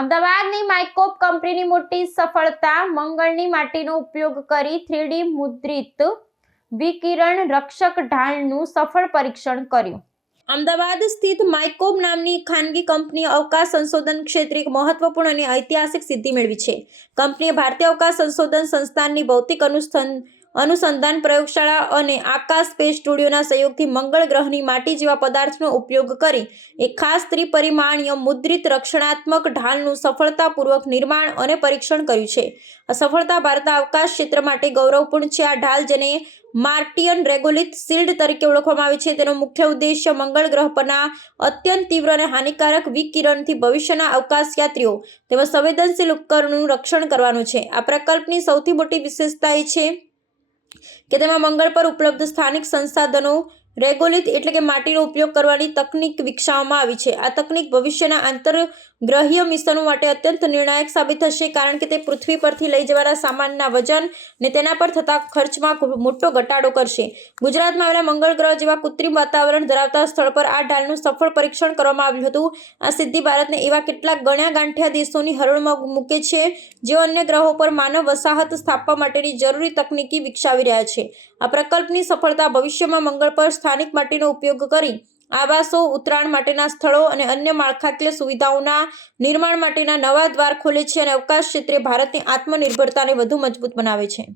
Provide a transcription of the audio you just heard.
અમદાવાદની માઇકોપ કંપનીની મોટી સફળતા મંગળની માટીનો ઉપયોગ કરી 3D મુદ્રિત વિકિરણ રક્ષક ઢાલનું સફળ પરીક્ષણ કર્યું। અમદાવાદ સ્થિત માઇકોપ નામની ખાનગી કંપનીએ અવકાશ સંશોધન ક્ષેત્રે એક મહત્વપૂર્ણ અને ઐતિહાસિક સિદ્ધિ મેળવી છે। કંપનીએ ભારતીય અવકાશ સંશોધન સંસ્થાનની ભૌતિક અનુસંધાન પ્રયોગશાળા અને આકાશ સ્પેસ સ્ટુડિયોના સહયોગથી મંગળ ગ્રહની માટી જેવા પદાર્થનો ઉપયોગ કરી એક ખાસ ત્રિપરિમાણીય મુદ્રિત રક્ષણાત્મક ઢાલનું સફળતાપૂર્વક નિર્માણ અને પરીક્ષણ કર્યું છે। આ સફળતા ભારતના અવકાશ ક્ષેત્ર માટે ગૌરવપૂર્ણ છે। આ ઢાલ, જેને માર્ટિયન રેગોલિથ શિલ્ડ તરીકે ઓળખવામાં આવે છે, તેનો મુખ્ય ઉદ્દેશ્ય મંગળ ગ્રહ પરના અત્યંત તીવ્ર અને હાનિકારક વિકિરણથી ભવિષ્યના અવકાશયાત્રીઓ તેમજ સંવેદનશીલ ઉપકરણોનું રક્ષણ કરવાનો છે। આ પ્રકલ્પની સૌથી મોટી વિશેષતા એ છે કે તેમાં મંગળ પર ઉપલબ્ધ સ્થાનિક સંસાધનો રેગોલિથ એટલે કે માટીનો ઉપયોગ કરવાની તકનીક વિકસાવવામાં આવી છે। આ તકનીક ભવિષ્યના આંતરગ્રહીય મિશનો માટે અત્યંત નિર્ણાયક સાબિત થશે, કારણ કે તે પૃથ્વી પરથી લઈ જવાના સામાનના વજન અને તેના પર થતા ખર્ચમાં મોટો ઘટાડો કરશે। ગુજરાતમાં આવેલા મંગળ ગ્રહ જેવા કૃત્રિમ વાતાવરણ ધરાવતા સ્થળ પર આ ઢાલનું સફળ પરીક્ષણ કરવામાં આવ્યું હતું। આ સિદ્ધિ ભારતને એવા કેટલાક ગણ્યા ગાંઠ્યા દેશોની હરોળમાં મૂકે છે જેઓ અન્ય ગ્રહો પર માનવ વસાહત સ્થાપવા માટેની જરૂરી તકનીકી વિકસાવી રહ્યા છે। આ પ્રકલ્પની સફળતા ભવિષ્યમાં મંગળ પર સ્થાનિક માટીનો ઉપયોગ કરી આવાસો, ઉતરાણ માટેના સ્થળો અને અન્ય માળખાકીય સુવિધાઓના નિર્માણ માટેના નવા દ્વાર ખોલે છે અને અવકાશ ક્ષેત્રે ભારતની આત્મનિર્ભરતાને વધુ મજબૂત બનાવે છે।